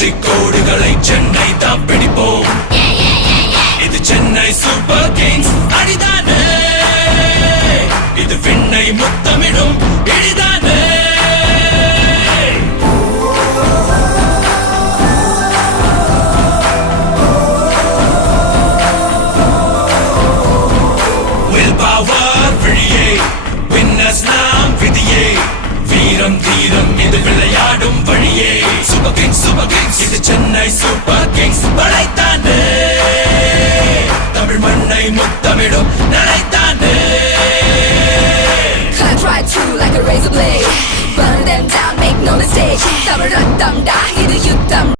வெற்றி கோடுகளை சென்னை தான் பிடிப்போம். இது சென்னை சூப்பர் கிங்ஸ் அடிதானே, இது விண்ணை முத்தமிடும் இடிதானே. வீரம் தீரம் இது விளையாடும் வழியே. சூப்பர் கிங்ஸ் இது சென்னை சூப்பர் கிங்ஸ் படைத்தானே, தமிழ் மண்ணை முத்தமிடும் நிலைத்தானே. Cut right through like a razor blade, burn them down, make no mistake. Tamil ரத்தம் டா இது யுத்தம்.